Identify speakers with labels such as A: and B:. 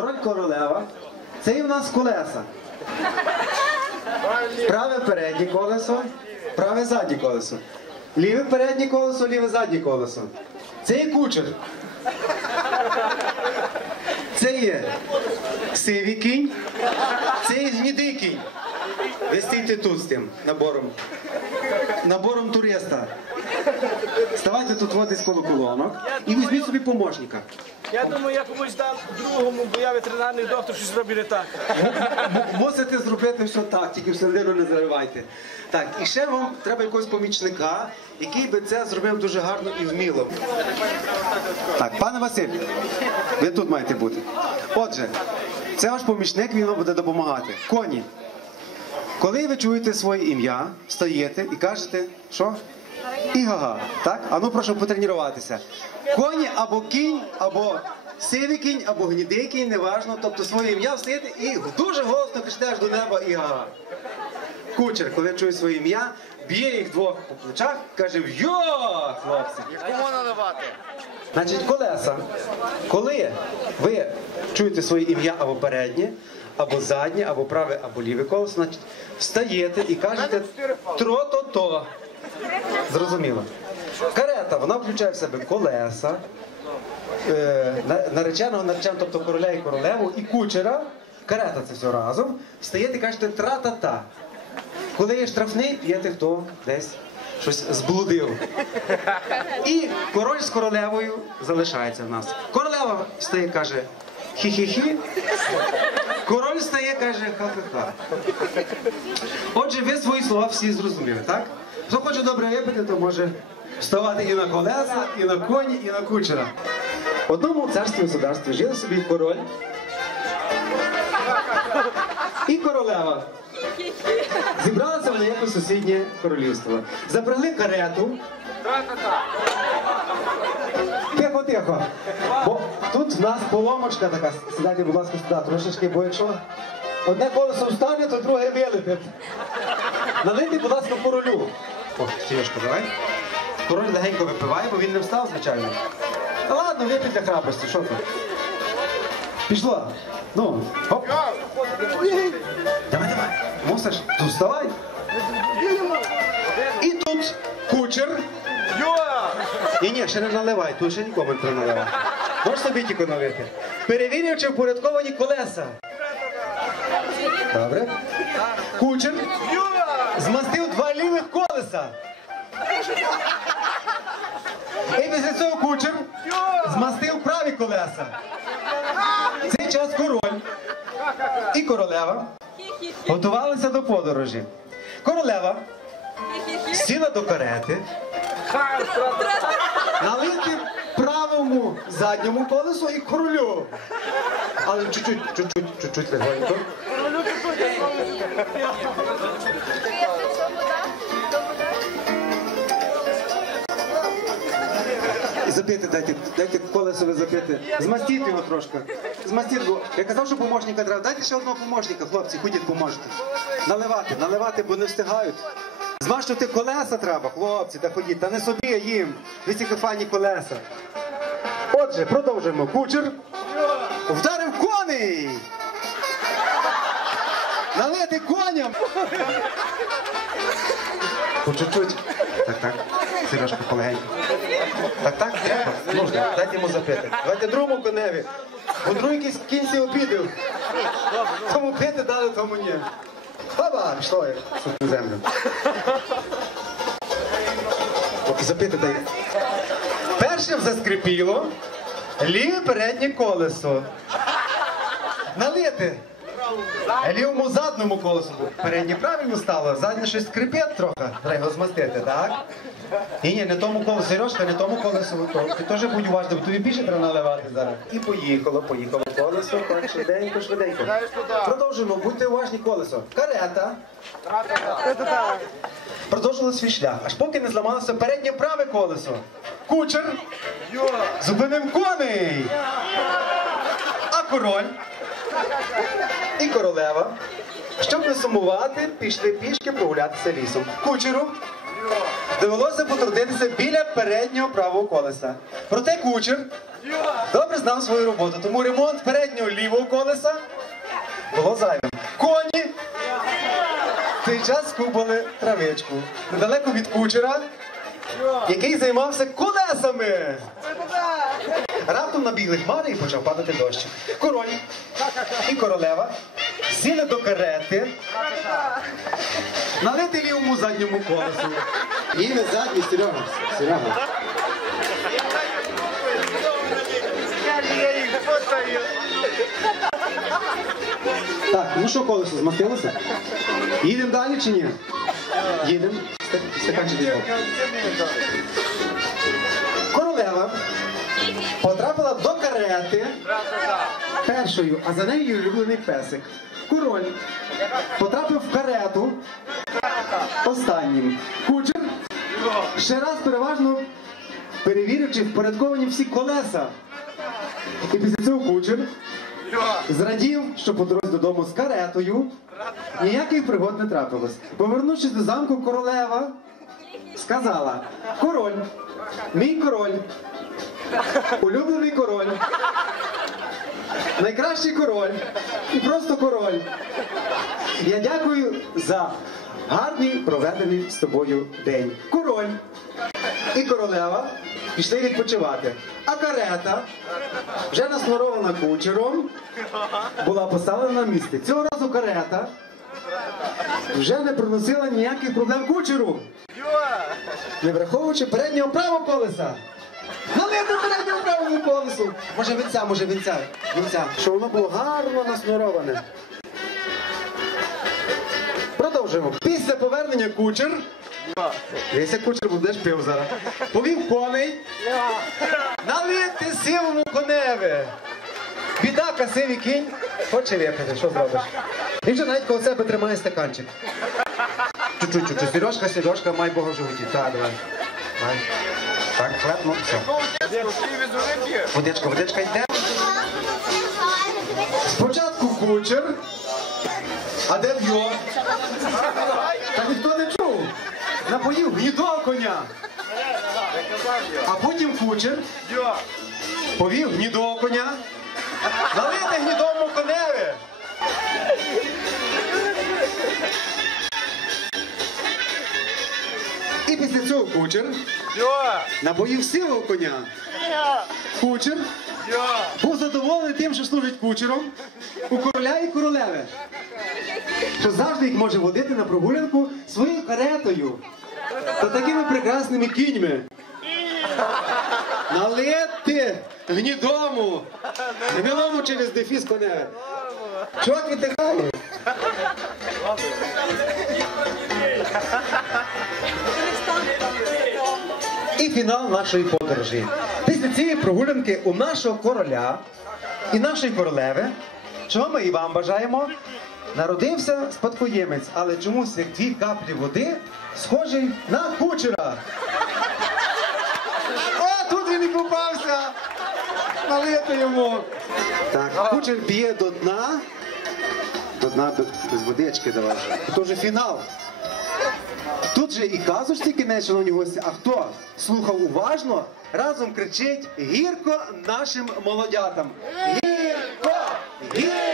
A: король королева. Це і в нас колеса. Праве переднє колесо, праве заднє колесо. Ліве переднє колесо, ліве заднє колесо. Це є кучер. Це є сивий кінь, це є гнідий кінь. Ви стійте тут з тим набором. Набором туриста. Ставайте тут от десь коло колонок і візьміть собі помощника.
B: Я думаю, я комусь дам другому, бо я ветеринарний доктор, щось зробив не так.
A: Мусите зробити все так, тільки всередину не заривайте. Так, і ще вам треба якогось помічника, який би це зробив дуже гарно і вміло. Так, пане Василь, ви тут маєте бути. Отже, це ваш помічник, він вам буде допомагати. Коні. Коли ви чуєте своє ім'я, встаєте і кажете, що? Ігага, так? А ну прошу потренуватися. Коні або кінь, або сивий кінь, або гнідий кінь, неважно. Тобто своє ім'я встаєте і дуже голосно кричите до неба Ігага. Кучер, коли чує своє ім'я, б'є їх двох по плечах, каже Йо, хлопці!
C: Кому наливати?
A: Значить, колеса. Коли ви чуєте своє ім'я або переднє, або заднє, або праве, або ліве колесо, значить встаєте і кажете тро-то-то. Зрозуміло. Карета, вона включає в себе колеса, е, на- нареченого, нареченого, тобто короля і королеву, і кучера. Карета це все разом. Встаєте кажете тра-та-та. Коли є штрафний, п'єте хто десь щось зблудив. І король з королевою залишається в нас. Королева встає, каже хі-хі-хі. Король встає, каже ха-ха-ха. Отже, ви свої слова всі зрозуміли, так? Хто хоче добре випити, то може вставати і на колеса, і на коні, і на кучера. В одному царстві государстві жили собі король і королева. Зібралися вони якось сусіднє королівство. Запрягли карету. Тихо, тихо. Бо тут в нас поломочка така. Сідайте, будь ласка, сюди трошечки, бо якщо одне колесо встане, то друге вилетить. Налийте, будь ласка, королю. О, Сережка, давай. Король легенько випиває, бо він не встав, звичайно. Та ладно, випий для храбрості, що ти? Пішло. Ну, хоп. Давай, давай. Мусиш, тут вставай. І тут кучер. Ні, ні, ще не наливай, тут ще нікому не наливай. Можеш собі тільки налити. Перевірив, впорядковані колеса. Добре. Кучер змастив два лівих колеса. І після цього кучер змастив праві колеса. В цей час король і королева готувалися до подорожі. Королева сіла до карети, налити правому задньому колесу і королю. Але чуть-чуть, чуть-чуть, чуть-чуть легенько. Запити дайте, дайте колесове запити. Змастіть його трошки. Змастіть його. Я казав, що помощника треба. Дайте ще одного помощника, хлопці, ходіть, поможете. Наливати, наливати, бо не встигають. Змащувати колеса треба, хлопці, та ходіть, та не собі, а їм. Ви ці фані колеса. Отже, продовжуємо. Кучер вдарив коней! Налити коням! По чуть-чуть. Так, так. Сережка, полегенько. Так, так, треба. Можна, дайте йому запити. Давайте другому коневі. Бо другий кінці обідав. Тому пити дали, тому ні. Хаба, пішло я на землю. Запити дай. Першим заскрипіло ліве переднє колесо. Налити. Лівому задному колесу. Переднє правильно стало, заднє щось скрипить трохи. Треба його змастити, так? Ні, ні, не тому колесу, Сережка, не тому колесу. Ти теж будь уважним, тобі більше треба наливати зараз. І поїхало, поїхало колесо, так, швиденько, швиденько. Продовжуємо, будьте уважні колесо. Карета. Продовжили свій шлях, аж поки не зламалося переднє праве колесо. Кучер. Зупинив коней. А король і королева, щоб не сумувати, пішли пішки прогулятися лісом. Кучеру довелося потрудитися біля переднього правого колеса. Проте кучер добре знав свою роботу, тому ремонт переднього лівого колеса було зайвим. Коні в цей час скубали травичку. Недалеко від кучера, який займався колесами. Раптом набігли хмари і почав падати дощ. Король і королева сіли до карети, налити лівому задньому колесу. Ім'я задній Серега. Серега. Так, ну що колесо, змастилося? Їдемо далі чи ні? Їдемо. Ста- Стаканчик. Королева потрапила до карети першою, а за нею її улюблений песик. Король потрапив в карету останнім. Кучер ще раз переважно перевірив, чи впорядковані всі колеса. І після цього кучер зрадів, що по дорозі додому з каретою ніяких пригод не трапилось. Повернувшись до замку, королева сказала: Король, мій король, улюблений король, найкращий король і просто король. Я дякую за гарний проведений з тобою день. Король і королева пішли відпочивати. А карета, вже наслорована кучером, була поставлена на місце. Цього разу карета вже не приносила ніяких проблем кучеру, не враховуючи переднього правого колеса. Налити переднього правому колесу. Може вінця, може вінця, вінця, щоб воно було гарно наслороване. Продовжуємо. Після повернення кучер. Дивися, кучер будеш пив зараз. Повів коней. Налити сивому коневе. Бідака сивий кінь. Хоче випити, що зробиш? Він вже навіть коло себе тримає стаканчик. Чуть-чуть, чуть-чуть. Сережка, Сережка, май Бога в животі. Так, давай. Май. Так, хлебно, все. Водичка, водичка йде. Спочатку кучер, а де б'є? Та ніхто не чув. Напоїв гнідого коня. А потім кучер повів гнідого коня. Налити гнідому коневі. Цього кучер напоїв сивого коня. Кучер був задоволений тим, що служить кучером у короля і королеви. Що завжди їх може водити на прогулянку своєю каретою та такими прекрасними кіньми. Налити гнідому, гнилому через дефіс коневе. Чувак віддихає. І фінал нашої подорожі. Після цієї прогулянки у нашого короля і нашої королеви, чого ми і вам бажаємо, народився спадкоємець, але чомусь як дві каплі води схожий на кучера. О, тут він і попався! Налити йому. Так, кучер б'є до дна. До дна без- без водички давай. Це вже фінал. Тут же і казочці кінець, шановні гості, а хто слухав уважно, разом кричить гірко нашим молодятам. Гірко! Гірко!